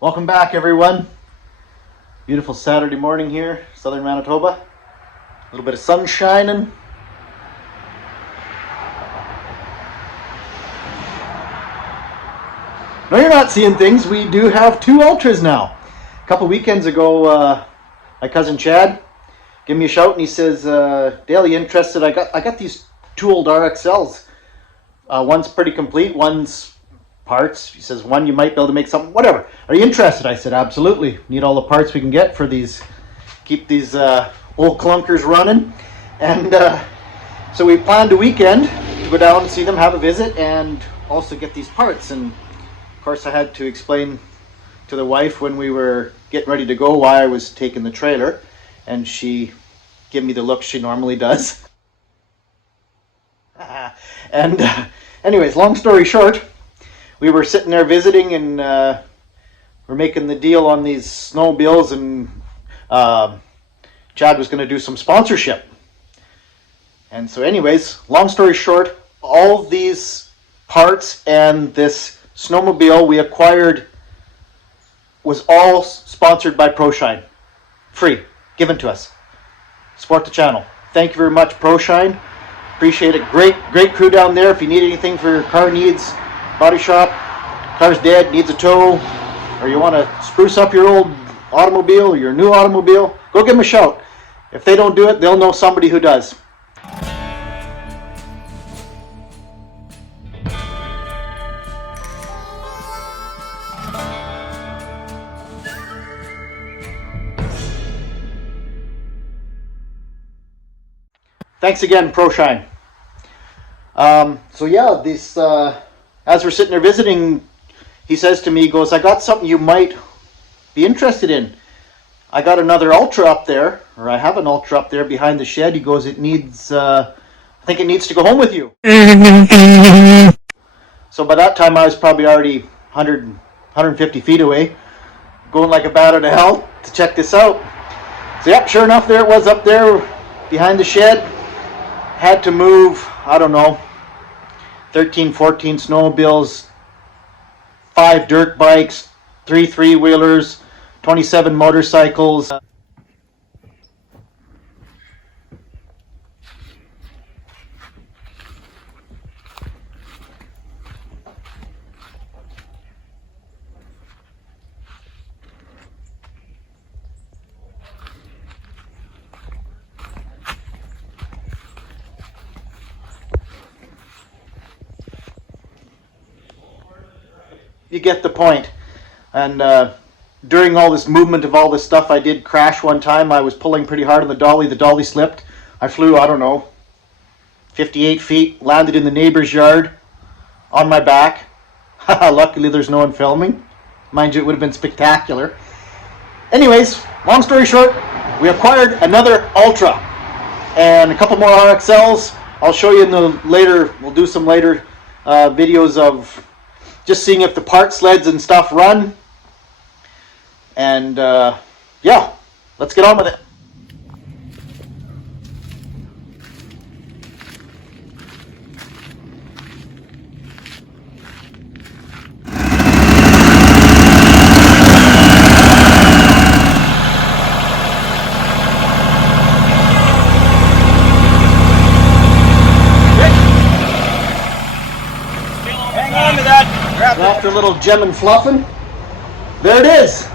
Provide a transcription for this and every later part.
Welcome back, everyone. Beautiful Saturday morning here, southern Manitoba. A little bit of sun shining. No, you're not seeing things. We do have two Ultras now. A couple weekends ago, my cousin Chad gave me a shout and he says, Dale, you interested? I got these two old RXLs. One's pretty complete, one's parts. He says, one, you might be able to make something, whatever. Are you interested? I said, absolutely. Need all the parts we can get for these, keep these old clunkers running. And so we planned a weekend to go down and see them, have a visit, and also get these parts. And of course I had to explain to the wife when we were getting ready to go why I was taking the trailer. And she gave me the look she normally does. And anyways, long story short, we were sitting there visiting and we're making the deal on these snowmobiles, and Chad was going to do some sponsorship. And so anyways, long story short, all these parts and this snowmobile we acquired was all sponsored by ProShine. Free, given to us. Support the channel. Thank you very much, ProShine. Appreciate it. Great crew down there. If you need anything for your car needs, body shop, car's dead, needs a tow, or you want to spruce up your old automobile or your new automobile, go give them a shout. If they don't do it, they'll know somebody who does. Thanks again, ProShine. So yeah, this as we're sitting there visiting, he says to me, he goes, I got something you might be interested in. I got another Ultra up there, or I have an Ultra up there behind the shed. He goes, it needs, I think it needs to go home with you. So by that time I was probably already 150 feet away, going like a bat out of hell to check this out. So yep, sure enough, there it was up there behind the shed. Had to move, I don't know, 13, 14 snowmobiles, 5 dirt bikes, 3 three-wheelers, 27 motorcycles. You get the point. And during all this movement of all this stuff, I did crash one time. I was pulling pretty hard on the dolly slipped. I flew, I don't know, 58 feet, landed in the neighbor's yard on my back. Luckily there's no one filming. Mind you, it would have been spectacular. Anyways, long story short, we acquired another Ultra and a couple more RXLs. I'll show you in the later, we'll do some later videos of just seeing if the part sleds and stuff run. And yeah, let's get on with it. Hang on to that. After a little gem and fluffing, there it is.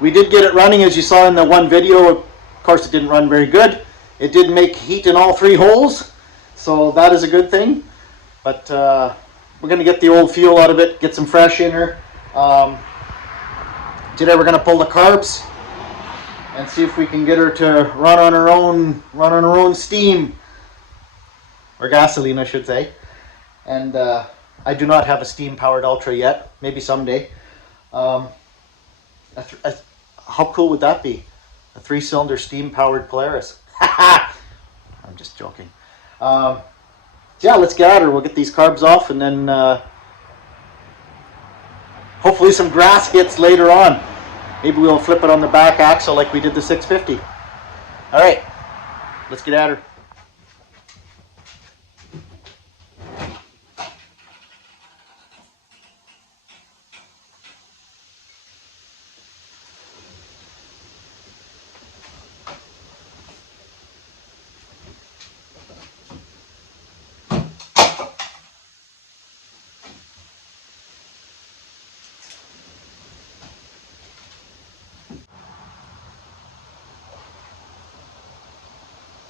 We did get it running, as you saw in the one video. Of course, it didn't run very good. It did make heat in all 3 holes, so that is a good thing. But we're going to get the old fuel out of it, get some fresh in her. Today we're going to pull the carbs and see if we can get her to run on her own steam, or gasoline, I should say. And I do not have a steam-powered Ultra yet. Maybe someday. How cool would that be? A 3-cylinder steam-powered Polaris. I'm just joking. Yeah, let's get at her. We'll get these carbs off, and then hopefully some grass hits later on. Maybe we'll flip it on the back axle like we did the 650. All right. Let's get at her.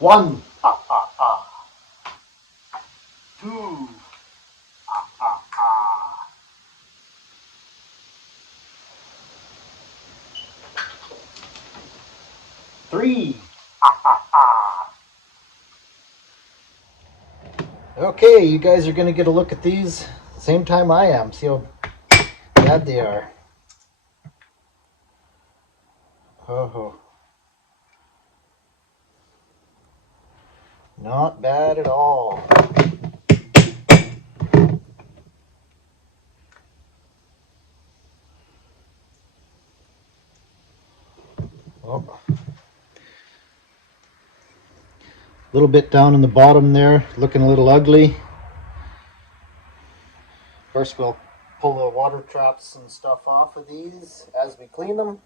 One. Ah, ah, ah. Two. Ah, ah, ah. Three. Ah, ah, ah. Okay, you guys are going to get a look at these same time I am. See how bad they are. Oh, not bad at all. Oh. A little bit down in the bottom there, looking a little ugly. Of course, we'll pull the water traps and stuff off of these as we clean them.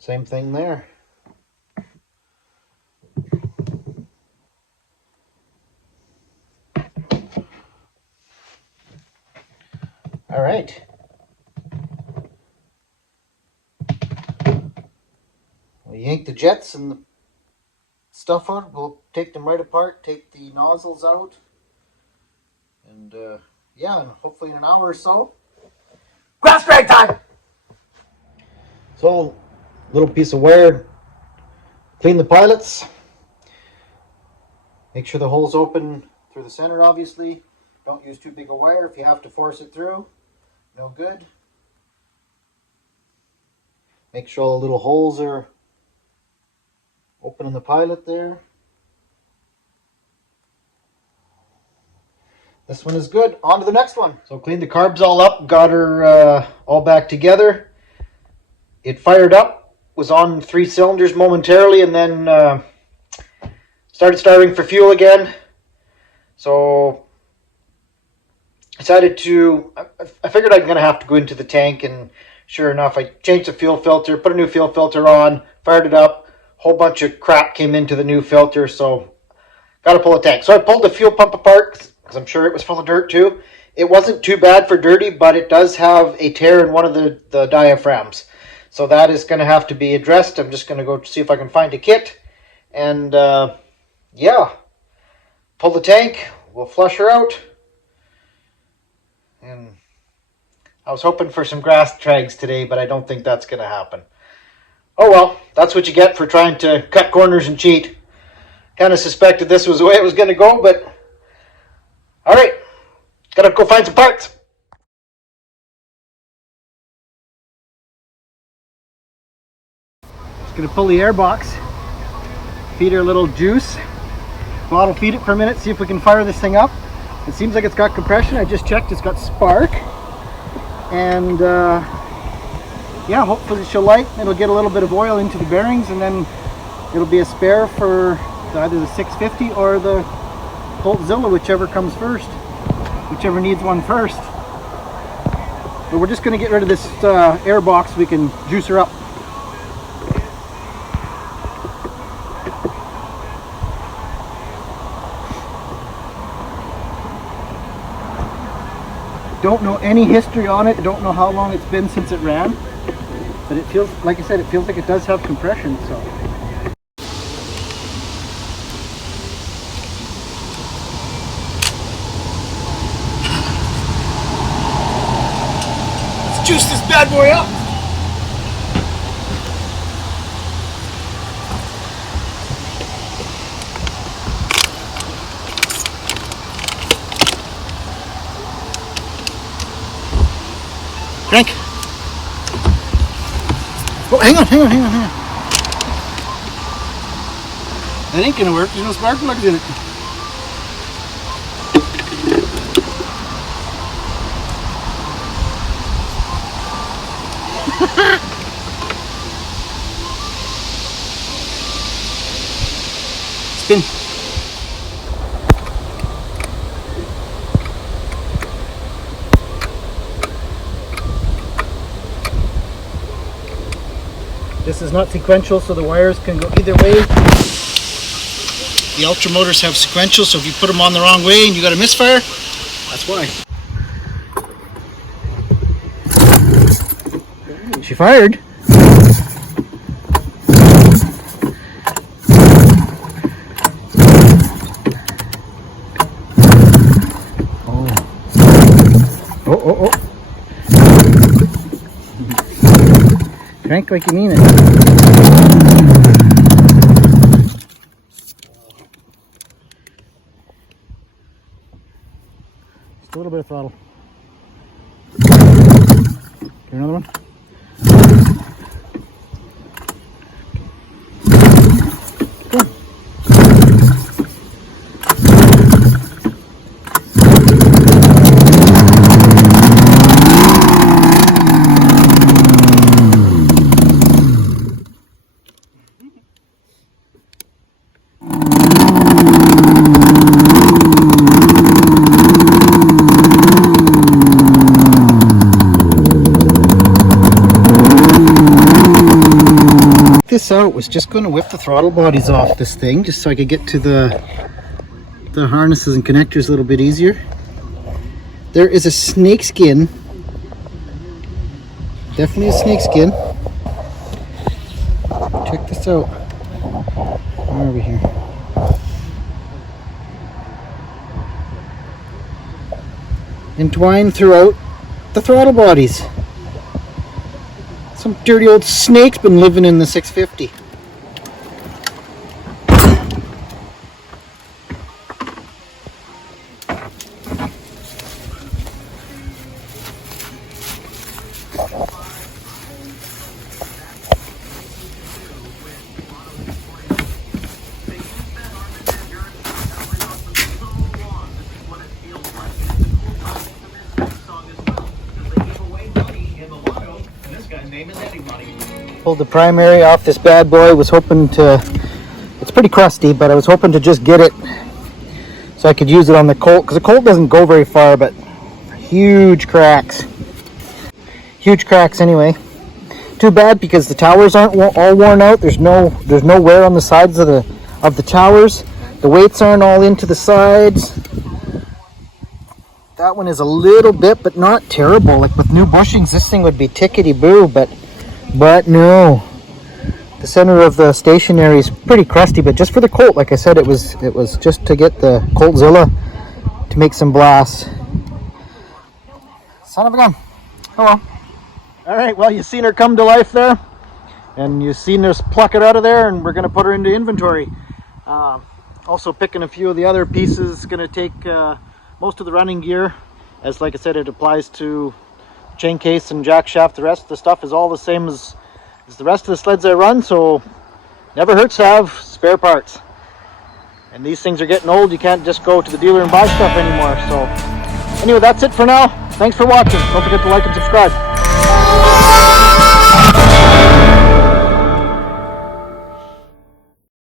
Same thing there. All right. We'll yank the jets and the stuff out. We'll take them right apart, take the nozzles out, and yeah, and hopefully in an hour or so, grass drag time. So, little piece of wire. Clean the pilots. Make sure the hole's open through the center, obviously. Don't use too big a wire if you have to force it through. No good. Make sure all the little holes are open in the pilot there. This one is good. On to the next one. So cleaned the carbs all up, got her all back together. It fired up, was on 3 cylinders momentarily, and then started starving for fuel again. So decided to, I figured I'm going to have to go into the tank, and sure enough, I changed the fuel filter, put a new fuel filter on, fired it up, whole bunch of crap came into the new filter, so got to pull the tank. So I pulled the fuel pump apart, because I'm sure it was full of dirt too. It wasn't too bad for dirty, but it does have a tear in one of the diaphragms. So that is going to have to be addressed. I'm just going to go see if I can find a kit, and yeah, pull the tank, we'll flush her out. And I was hoping for some grass drags today, but I don't think that's going to happen. Oh well, that's what you get for trying to cut corners and cheat. Kind of suspected this was the way it was going to go, but all right, gotta go find some parts. Just gonna pull the air box, feed her a little juice. Bottle feed it for a minute, see if we can fire this thing up. It seems like it's got compression. I just checked, it's got spark. And yeah, hopefully she'll light. It'll get a little bit of oil into the bearings, and then it'll be a spare for either the 650 or the Boltzilla, whichever comes first, whichever needs one first. But we're just going to get rid of this air box so we can juice her up. Don't know any history on it. Don't know how long it's been since it ran, but it feels, like I said, it feels like it does have compression. So let's juice this bad boy up. Crank. Oh, hang on. That ain't gonna work. There's no spark plugs in it. Spin. This is not sequential, so the wires can go either way. The Ultra motors have sequential, so if you put them on the wrong way and you got a misfire, that's why. She fired. Oh. Crank like you mean it. Just a little bit of throttle. Get another one. Go. This out was just going to whip the throttle bodies off this thing just so I could get to the harnesses and connectors a little bit easier. There is a snake skin, definitely a snake skin. Check this out. Where are we here? Entwined throughout the throttle bodies. Some dirty old snake's been living in the 650. Pulled the primary off this bad boy. Was hoping to, it's pretty crusty, but I was hoping to just get it so I could use it on the Colt, because the Colt doesn't go very far, but huge cracks anyway. Too bad because the towers aren't all worn out. There's no wear on the sides of the towers. The weights aren't all into the sides. That one is a little bit, but not terrible. Like with new bushings, this thing would be tickety-boo, but no. The center of the stationary is pretty crusty, but just for the Colt, like I said, it was just to get the Coltzilla to make some blasts. Son of a gun. Oh well. All right, well, you've seen her come to life there, and you've seen us pluck it out of there, and we're going to put her into inventory. Also picking a few of the other pieces. Going to take most of the running gear, as like I said, it applies to chain case and jack shaft. The rest of the stuff is all the same as the rest of the sleds I run, so never hurts to have spare parts. And these things are getting old. You can't just go to the dealer and buy stuff anymore. So anyway, that's it for now. Thanks for watching. Don't forget to like and subscribe.